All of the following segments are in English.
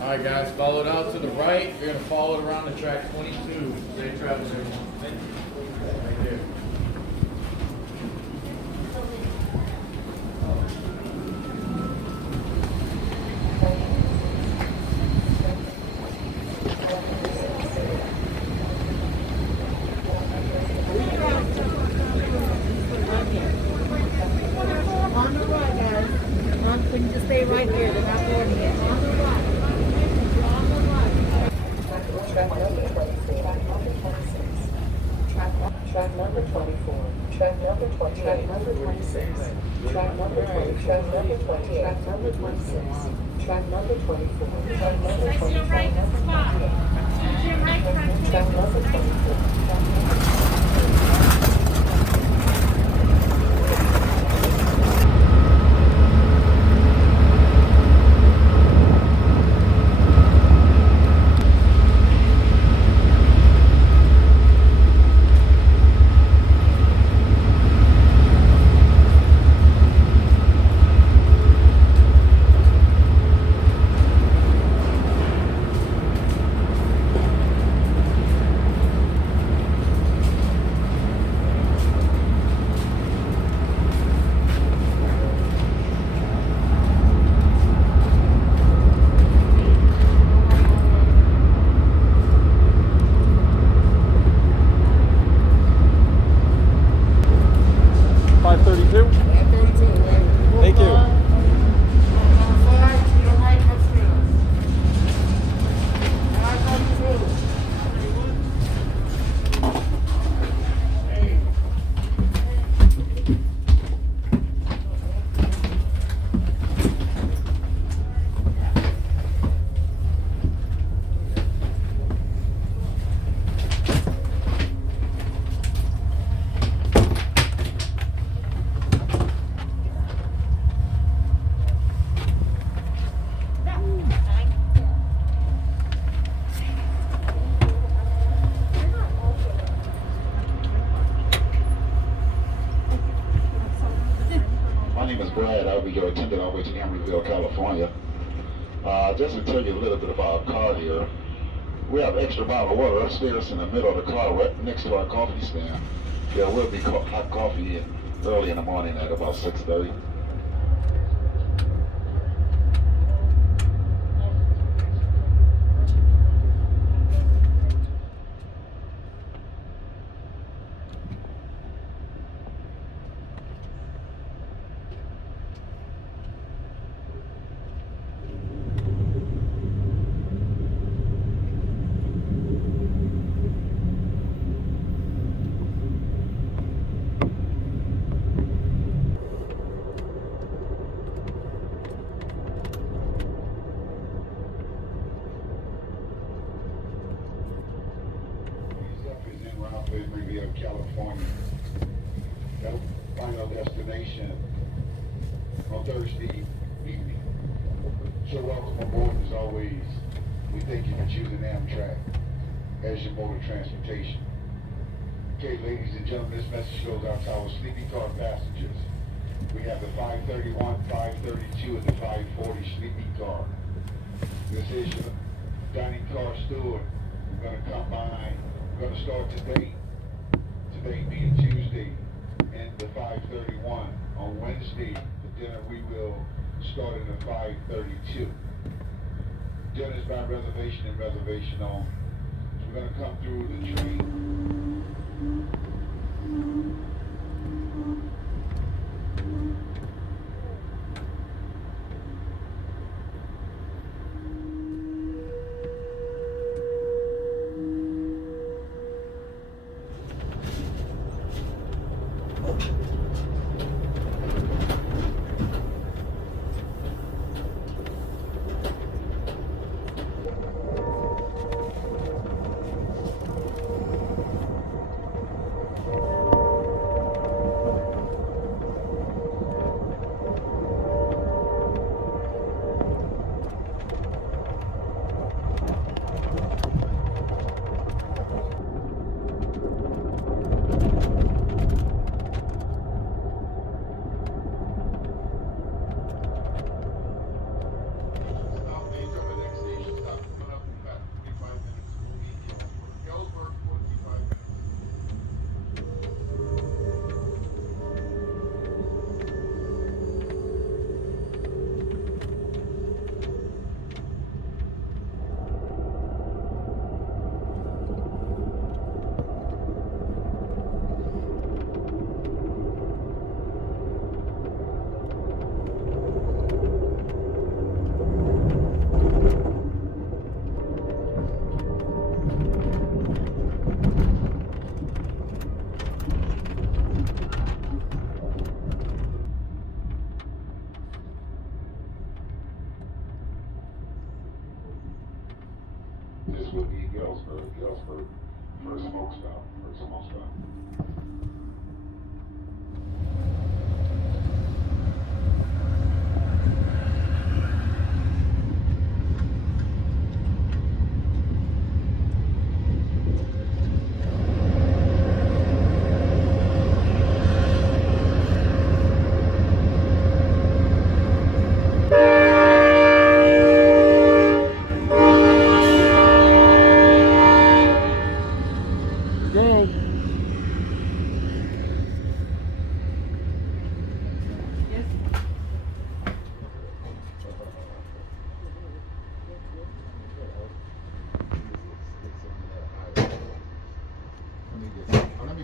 All right, guys, follow it out to the right. You're going to follow it around the track 22. Safe travels, everyone. Right there. On the right, guys. We can just stay right here. They're not going yet. On the right. Track number 24. Track number 24. Track number 20. Track number 26. Track number 20. Track number 20. Track number 26. Track number 24. Track number 20. Track number 28. Track number 24. I'll be your attendant all the way to Emeryville, California. Just to tell you a little bit about our car here. We have extra bottle of water upstairs in the middle of the car right next to our coffee stand. There will be hot coffee early in the morning at about 6:30. Emeryville, California. That'll find our destination on Thursday evening. So welcome aboard as always. We thank you for choosing Amtrak as your mode of transportation. Okay, ladies and gentlemen, this message goes out to our sleeping car passengers. We have the 531, 532, and the 540 sleeping car. This is your dining car steward. We're going to come by. We're going to start today being Tuesday, and the 531. On Wednesday, for dinner, we will start at the 532. Dinner is by reservation and reservation only. So we're going to come through the train.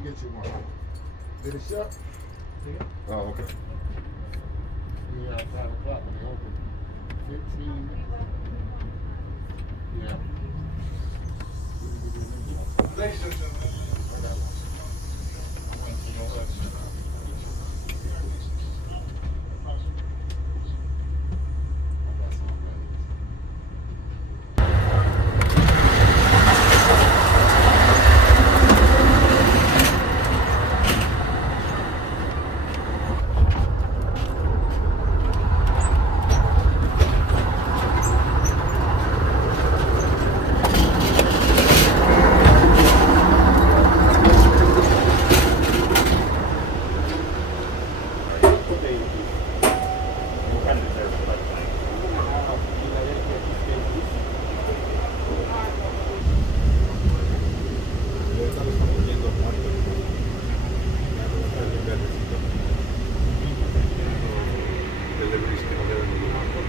get you one. Did it shut? Yeah. Oh, okay. Yeah, 5 o'clock when they open. 15. Yeah. Ladies and gentlemen.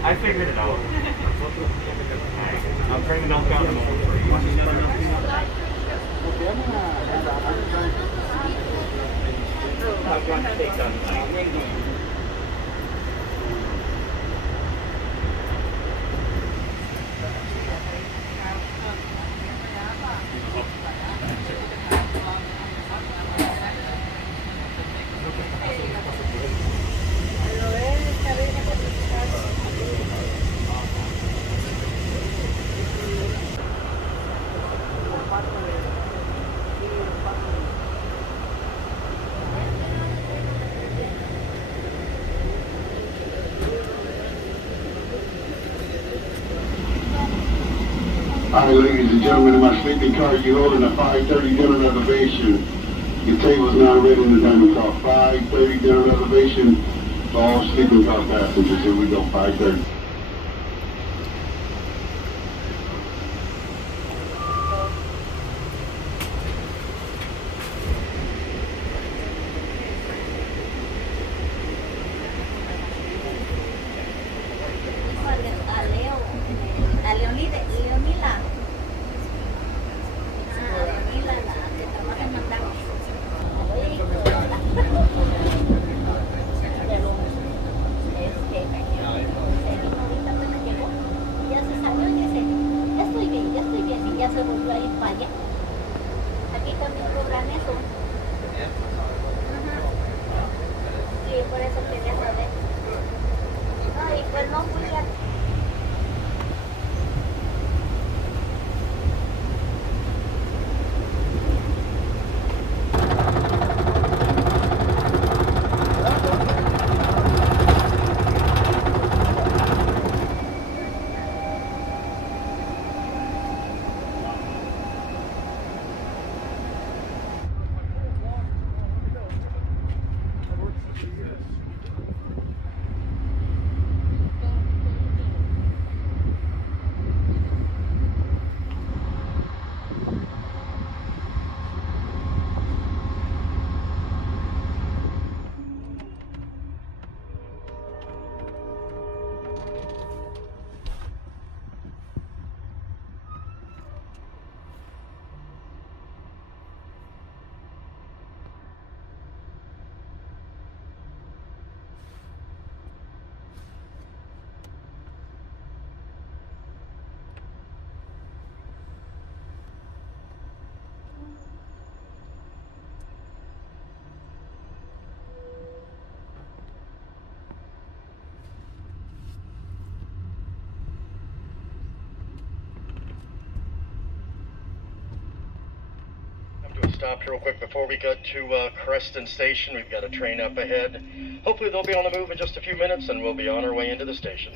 I figured it out. I'm trying to knock down the moment for you. I'm going to take down the mic. All right, ladies and gentlemen, in my sleeping car, you holding a 5:30 dinner reservation. Your table is now ready in the dining car. 5:30 dinner reservation for all sleeping car passengers. Here we go, 5:30. Stopped real quick before we get to Creston Station. We've got a train up ahead. Hopefully they'll be on the move in just a few minutes and we'll be on our way into the station.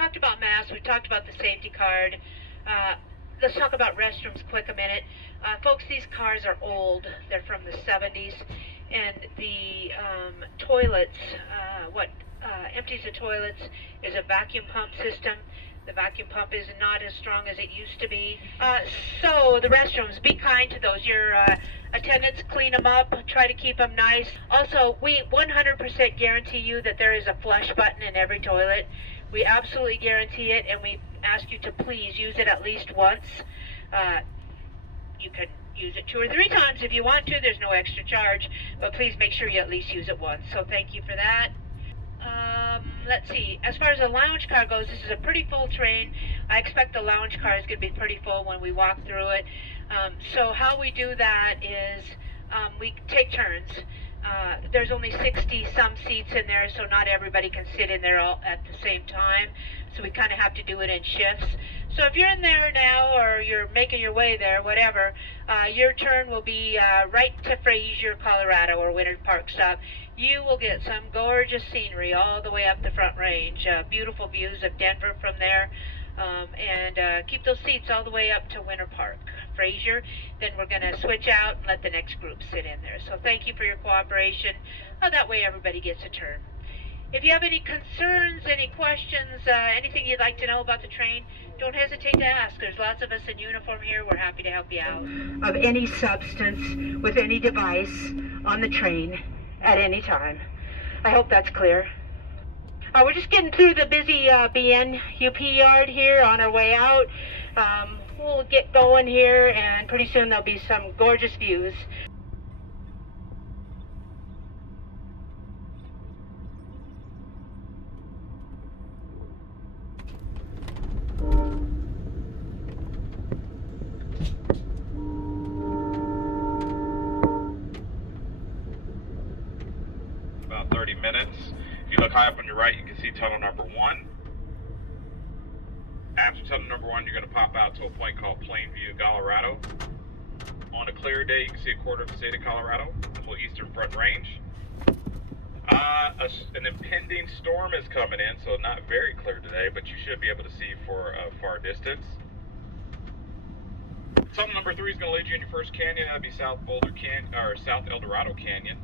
talked about masks, we talked about the safety card. Let's talk about restrooms quick a minute. Folks, these cars are old. They're from the 70s. And the toilets, what empties the toilets is a vacuum pump system. The vacuum pump is not as strong as it used to be. So the restrooms, be kind to those. Your attendants, clean them up, try to keep them nice. Also, we 100% guarantee you that there is a flush button in every toilet. We absolutely guarantee it, and we ask you to please use it at least once. You can use it 2 or 3 times if you want to. There's no extra charge, but please make sure you at least use it once. So thank you for that. Let's see. As far as the lounge car goes, this is a pretty full train. I expect the lounge car is going to be pretty full when we walk through it. So how we do that is we take turns. There's only 60 some seats in there, so not everybody can sit in there all at the same time. So we kind of have to do it in shifts. So if you're in there now, or you're making your way there, whatever, your turn will be right to Fraser, Colorado, or Winter Park stop. You will get some gorgeous scenery all the way up the Front Range. Beautiful views of Denver from there. And keep those seats all the way up to Winter Park, Fraser. Then we're going to switch out and let the next group sit in there. So thank you for your cooperation. That way everybody gets a turn. If you have any concerns, any questions, anything you'd like to know about the train, don't hesitate to ask. There's lots of us in uniform here. We're happy to help you out. Of any substance with any device on the train at any time. I hope that's clear. We're just getting through the busy BNUP yard here on our way out. We'll get going here, and pretty soon there'll be some gorgeous views. About 30 minutes. If you look high up on your right, you can see tunnel number 1. After tunnel number 1, you're going to pop out to a point called Plainview, Colorado. On a clear day, you can see a quarter of the state of Colorado, the whole eastern Front Range. An impending storm is coming in, so not very clear today, but you should be able to see for a far distance. Tunnel number 3 is going to lead you in your first canyon. That'll be South Boulder Canyon, or South El Dorado Canyon.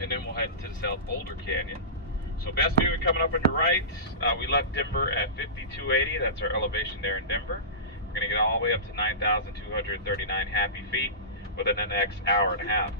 And then we'll head to the South Boulder Canyon. So best view coming up on your right. We left Denver at 5280. That's our elevation there in Denver. We're going to get all the way up to 9,239 happy feet within the next hour and a half.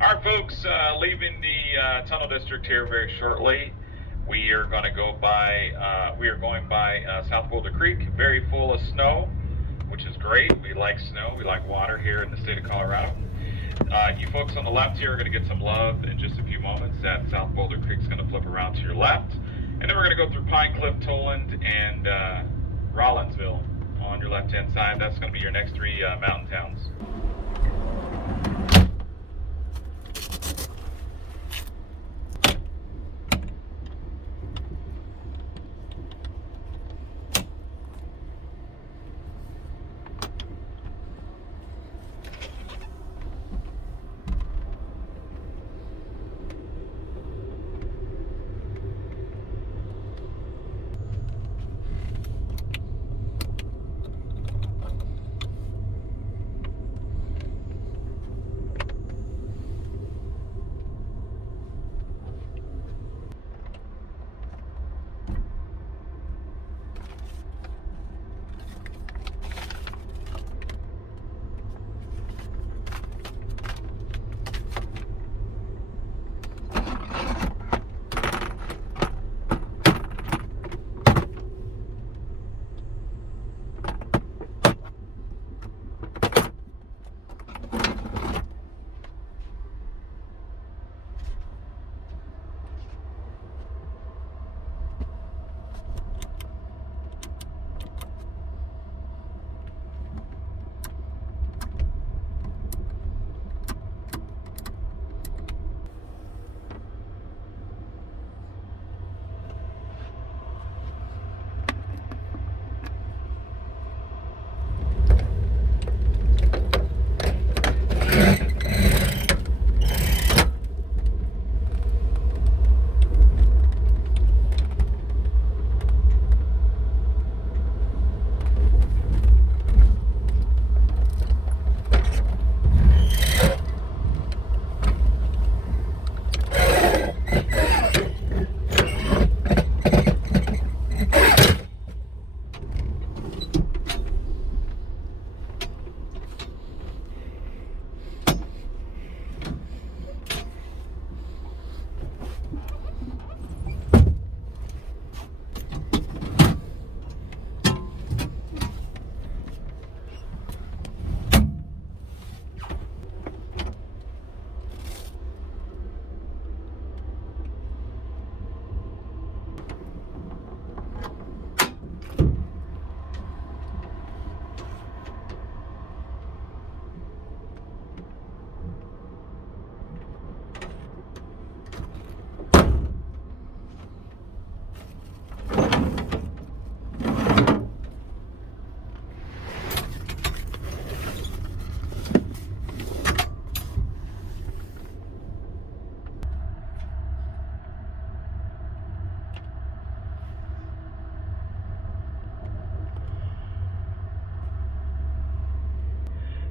Alright folks, leaving the tunnel district here very shortly. We are going to go by, South Boulder Creek, very full of snow, which is great. We like snow, we like water here in the state of Colorado. You folks on the left here are going to get some love in just a few moments. That South Boulder Creek is going to flip around to your left. And then we're going to go through Pine Cliff, Toland, and Rollinsville on your left-hand side. That's going to be your next 3 mountain towns.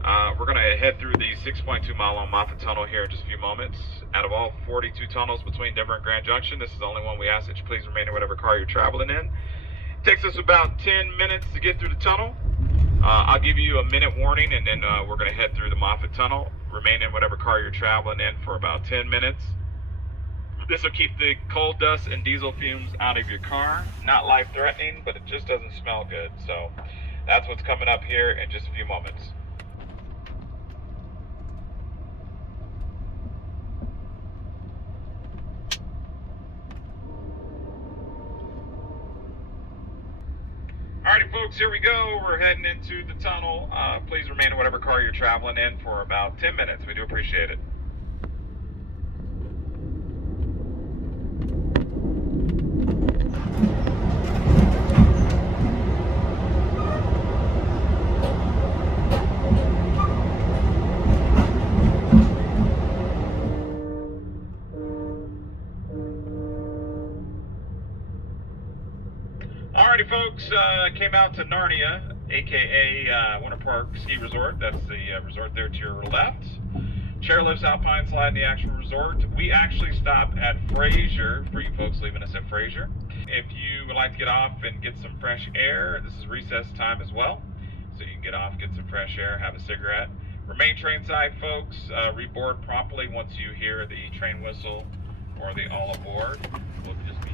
We're going to head through the 6.2 mile long Moffat Tunnel here in just a few moments. Out of all 42 tunnels between Denver and Grand Junction, this is the only one we ask that you please remain in whatever car you're traveling in. It takes us about 10 minutes to get through the tunnel. I'll give you a minute warning, and then we're going to head through the Moffat Tunnel. Remain in whatever car you're traveling in for about 10 minutes. This will keep the coal dust and diesel fumes out of your car. Not life-threatening, but it just doesn't smell good. So that's what's coming up here in just a few moments. Alrighty folks, here we go. We're heading into the tunnel. Please remain in whatever car you're traveling in for about 10 minutes. We do appreciate it. Alrighty folks, came out to Narnia, aka Winter Park Ski Resort. That's the resort there to your left. Chairlifts, Alpine Slide, and the actual resort. We actually stop at Fraser for you folks leaving us at Fraser. If you would like to get off and get some fresh air, this is recess time as well. So you can get off, get some fresh air, have a cigarette. Remain train-side folks, reboard promptly once you hear the train whistle or the all aboard. We'll just be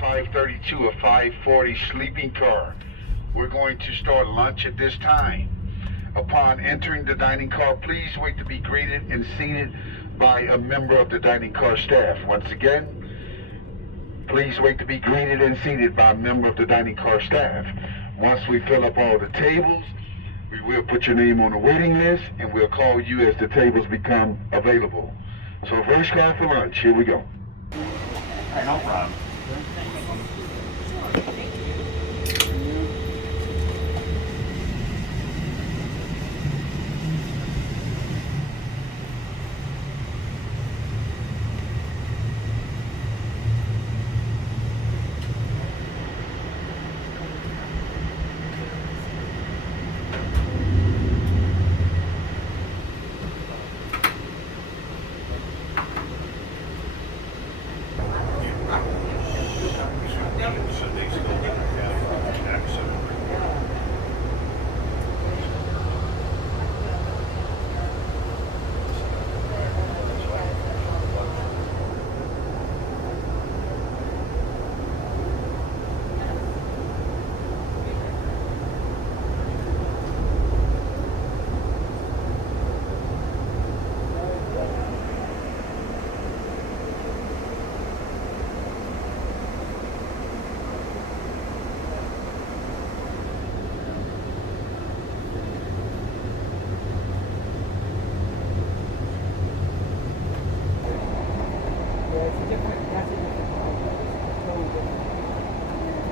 (532) a 540 sleeping car. We're going to start lunch at this time. Upon entering the dining car, please wait to be greeted and seated by a member of the dining car staff. Once again, please wait to be greeted and seated by a member of the dining car staff. Once we fill up all the tables, we will put your name on the waiting list and we'll call you as the tables become available. So first call for lunch, here we go. No problem.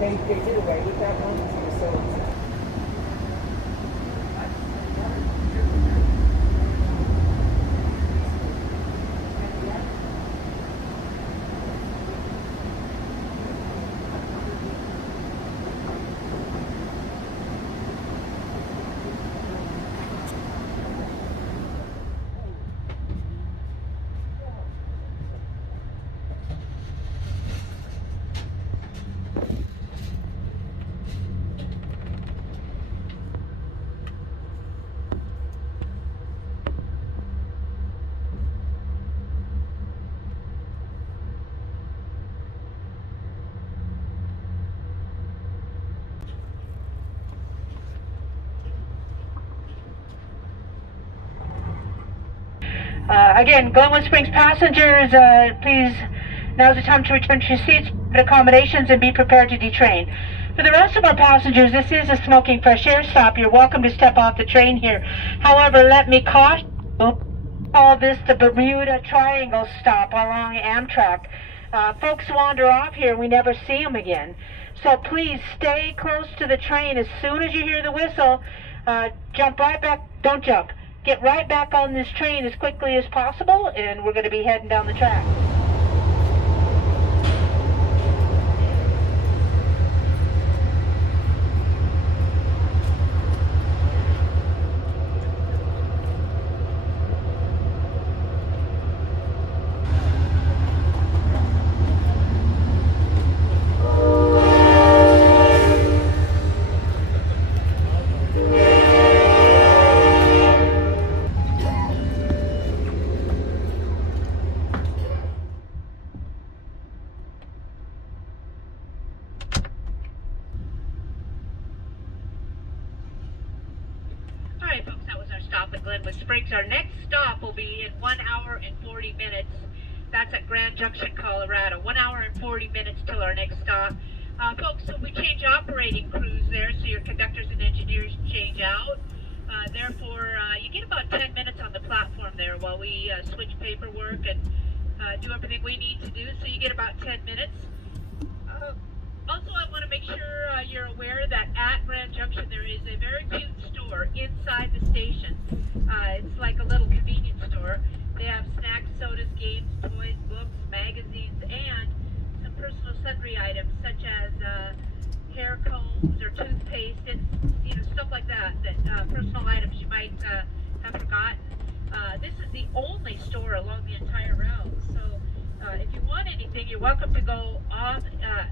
They did away with that one, so Again, Glenwood Springs passengers, please, now's the time to return to your seats, accommodations, and be prepared to detrain. For the rest of our passengers, this is a smoking fresh air stop. You're welcome to step off the train here. However, let me caution you, call this the Bermuda Triangle stop along Amtrak. Folks wander off here, we never see them again. So please stay close to the train. As soon as you hear the whistle, jump right back, don't jump. Get right back on this train as quickly as possible, and we're going to be heading down the track. Alright folks, that was our stop at Glenwood Springs. Our next stop will be in 1 hour and 40 minutes. That's at Grand Junction, Colorado. 1 hour and 40 minutes till our next stop. Folks, so we change operating crews there, so your conductors and engineers change out. Therefore, you get about 10 minutes on the platform there while we switch paperwork and do everything we need to do. So you get about 10 minutes. Also, I want to make sure you're aware that at Grand Junction there is a very cute store inside the station. It's like a little convenience store. They have snacks, sodas, games, toys, books, magazines, and some personal sundry items such as hair combs or toothpaste and stuff like that. Personal items you might have forgotten. This is the only store along the entire route. So if you want anything, you're welcome to go off.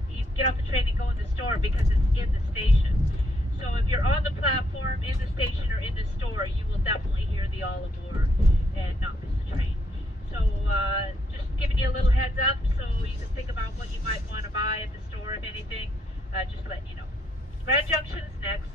You get off the train and go in the store because it's in the station. So if you're on the platform, in the station, or in the store, you will definitely hear the all aboard and not miss the train. So just giving you a little heads up so you can think about what you might want to buy at the store, if anything. Just letting you know. Grand Junction is next.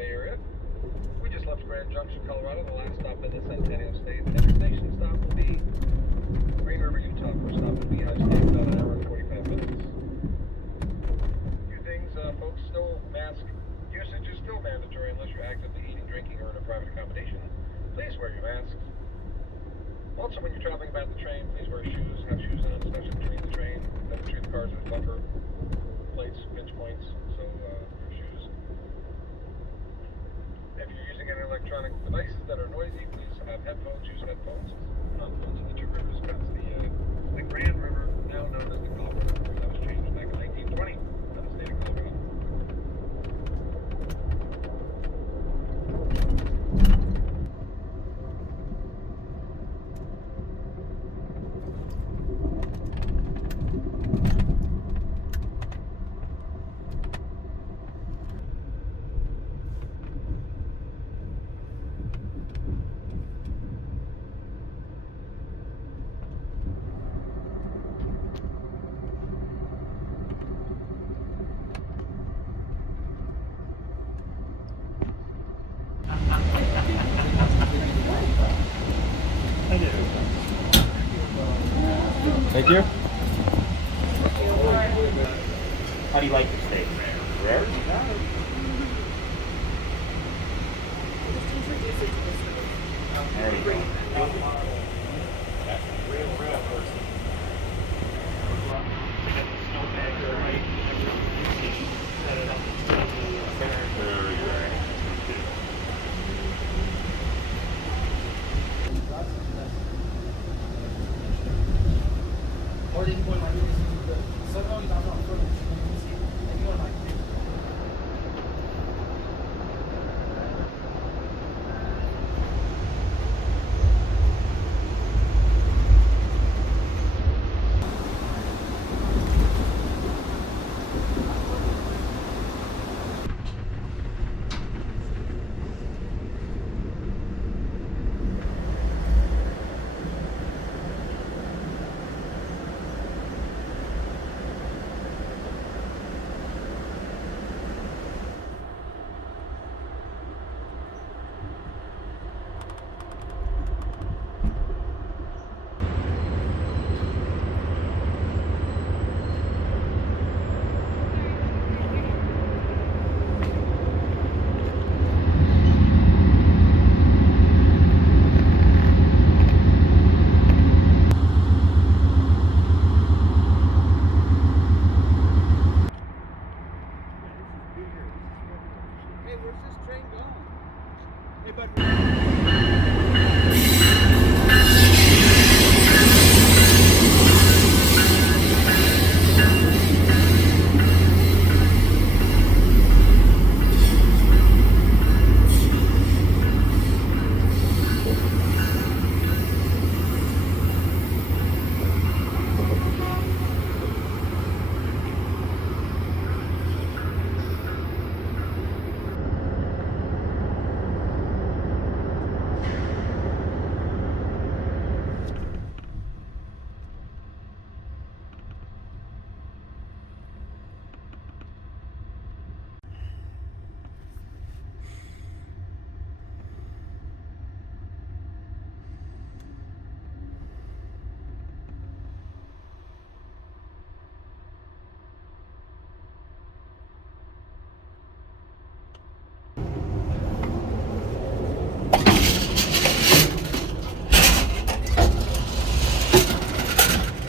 Area. We just left Grand Junction, Colorado, the last stop in the Centennial State. The next station stop will be Green River, Utah. First stop will be Hawkeye State, about an hour and 45 minutes. A few things, folks, still mask usage is still mandatory unless you're actively eating, drinking, or in a private accommodation. Please wear your masks. Also, when you're traveling about the train, please wear shoes, have shoes on, especially between the train. Demonstrate the cars with bumper plates, pinch points, so wear shoes. folks. The two rivers cuts the Grand River, now known as the Colorado River. That was changed back in 1920 by the state of Colorado. Thank you. How do you like the steak? Rare? There you go.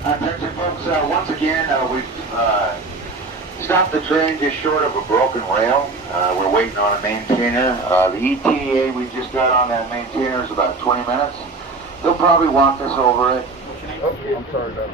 Attention folks, once again, we've stopped the train just short of a broken rail. We're waiting on a maintainer. The ETA we just got on that maintainer is about 20 minutes. They'll probably walk us over it. Oh, I'm sorry, Dad.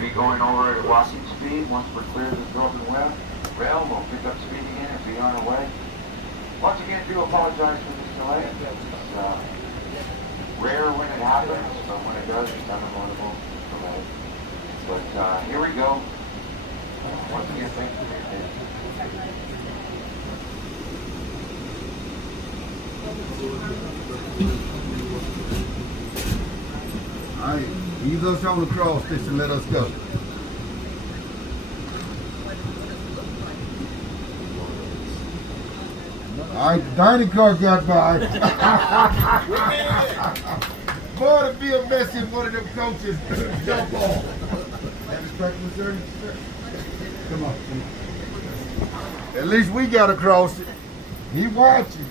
Be going over at walking speed. Once we're clear of the broken rail, we'll pick up speed again and be on our way. Once again, do apologize for this delay. It's rare when it happens, but when it does, it's unavoidable. But here we go. Once again, thanks for your attention. All right, ease us on the cross this and let us go. All right, the dining car got by. Boy, to be a mess in one of them coaches. Jump off. Have respect for the service? Come on. At least we got across it. He watching.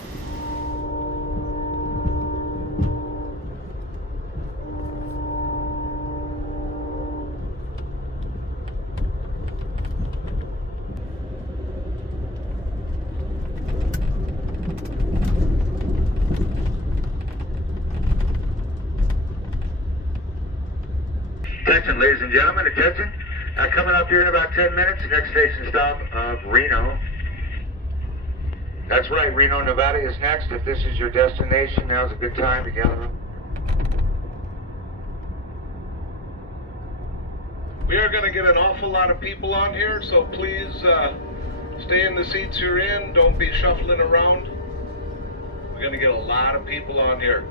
Attention, ladies and gentlemen, attention. Coming up here in about 10 minutes, the next station stop of Reno. That's right, Reno, Nevada is next. If this is your destination, now's a good time to gather up. We are going to get an awful lot of people on here, so please stay in the seats you're in. Don't be shuffling around. We're going to get a lot of people on here.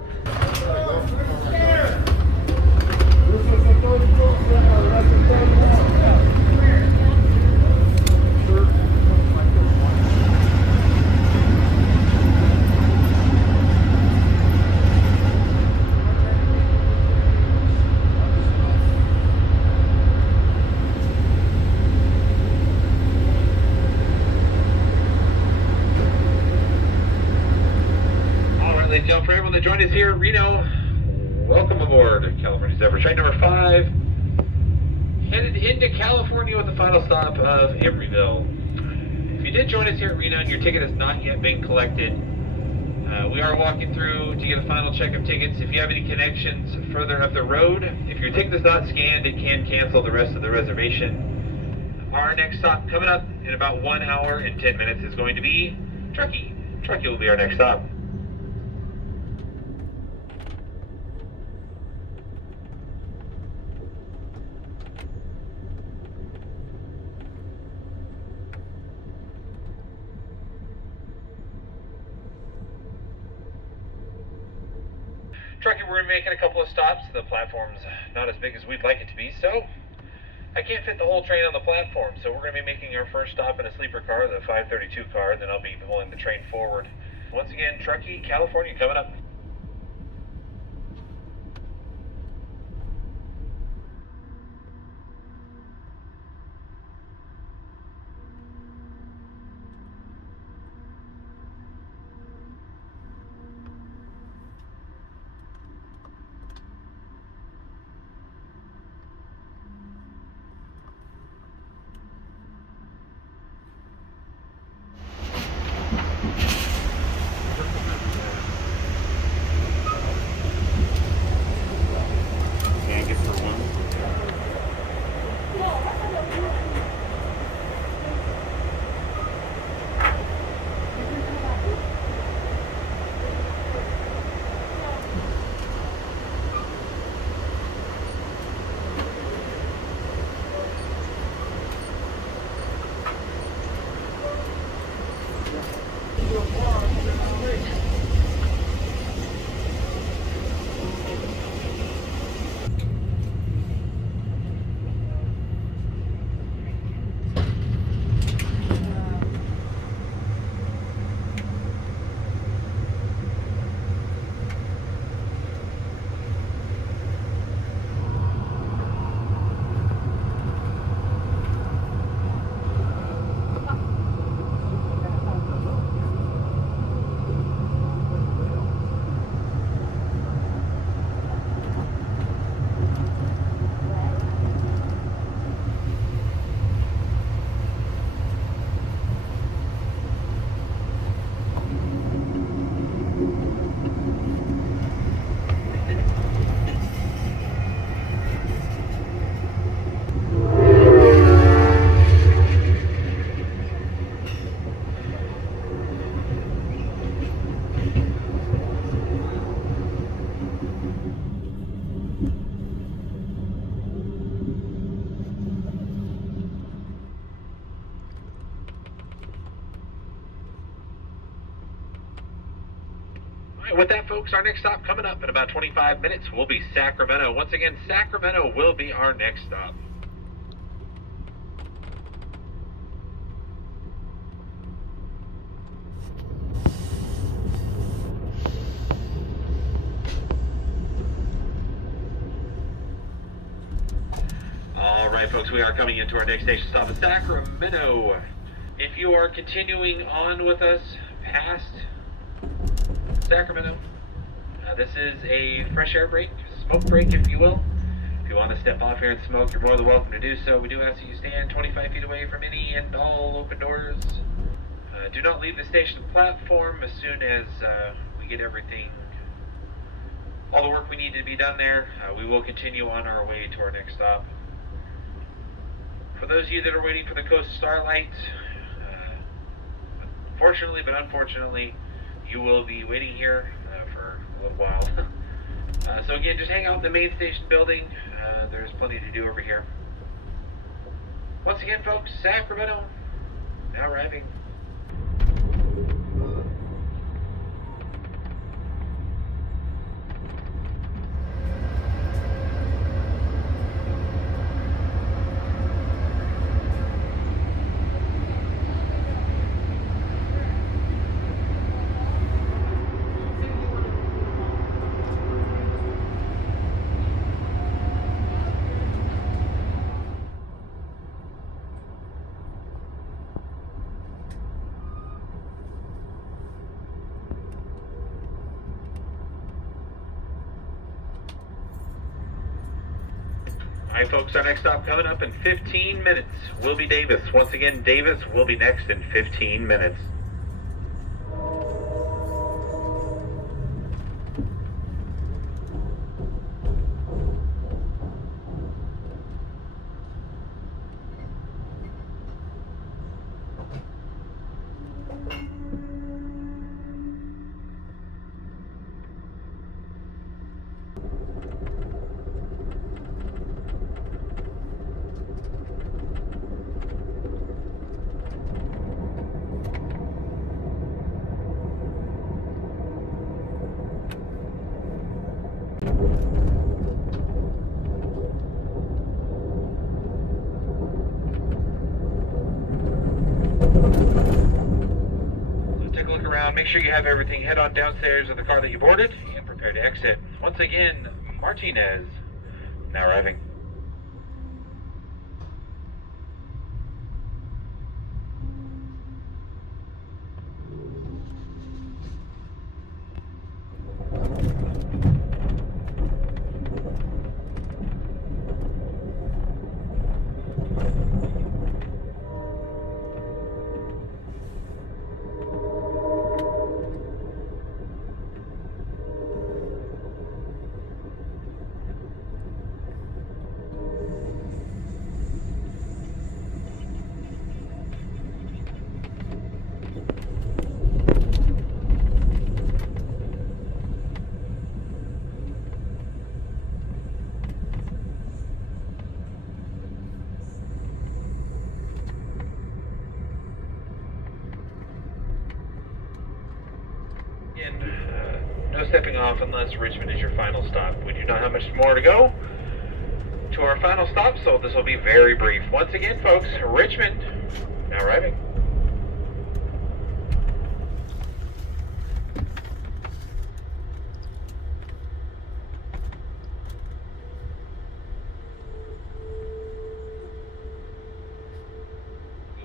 For everyone that joined us here in Reno, welcome aboard California Zephyr, train number 5, headed into California with the final stop of Emeryville. If you did join us here at Reno and your ticket has not yet been collected, we are walking through to get a final check of tickets. If you have any connections further up the road, if your ticket is not scanned, it can cancel the rest of the reservation. Our next stop coming up in about 1 hour and 10 minutes is going to be Truckee. Truckee will be our next stop. Truckee, we're making a couple of stops. The platform's not as big as we'd like it to be, so I can't fit the whole train on the platform. So we're going to be making our first stop in a sleeper car, the 532 car, and then I'll be pulling the train forward. Once again, Truckee, California coming up. With that, folks, our next stop coming up in about 25 minutes will be Sacramento. Once again, Sacramento will be our next stop. All right, folks, we are coming into our next station stop of Sacramento. If you are continuing on with us past Sacramento, this is a fresh air break, smoke break, if you will. If you want to step off here and smoke, you're more than welcome to do so. We do ask that you stand 25 feet away from any and all open doors. Do not leave the station platform as soon as we get everything all the work we need to be done there. We will continue on our way to our next stop. For those of you that are waiting for the Coast Starlight, fortunately but unfortunately, you will be waiting here for a little while. So again, just hang out in the main station building. There's plenty to do over here. Once again, folks, Sacramento, now arriving. Alright folks, our next stop coming up in 15 minutes will be Davis. Once again, Davis will be next in 15 minutes. Take a look around, make sure you have everything, head on downstairs in the car that you boarded, and prepare to exit. Once again, Martinez, now arriving. No stepping off unless Richmond is your final stop. We do not have much more to go to our final stop, so this will be very brief. Once again, folks, Richmond, now arriving.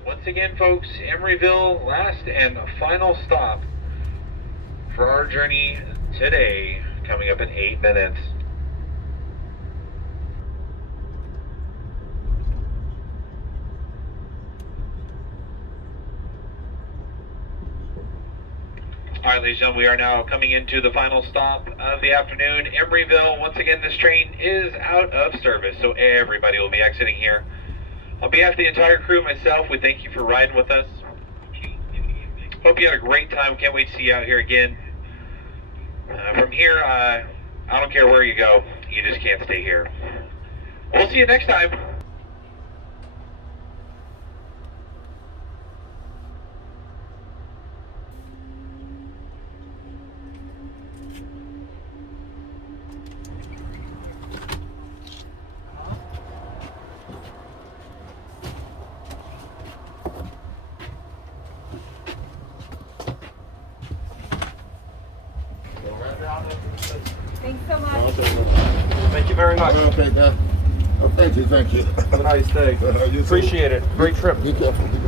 Once again, folks, Emeryville, last and final stop for our journey today, coming up in 8 minutes. All right, ladies and gentlemen, we are now coming into the final stop of the afternoon, Emeryville. Once again, this train is out of service, so everybody will be exiting here. On behalf of the entire crew, myself, we thank you for riding with us. Hope you had a great time. Can't wait to see you out here again. From here, I don't care where you go. You just can't stay here. We'll see you next time. Thanks so much. Thank you very much. Okay, man. Oh, thank you. Have a nice day. You too. Appreciate it. Great trip. Be careful.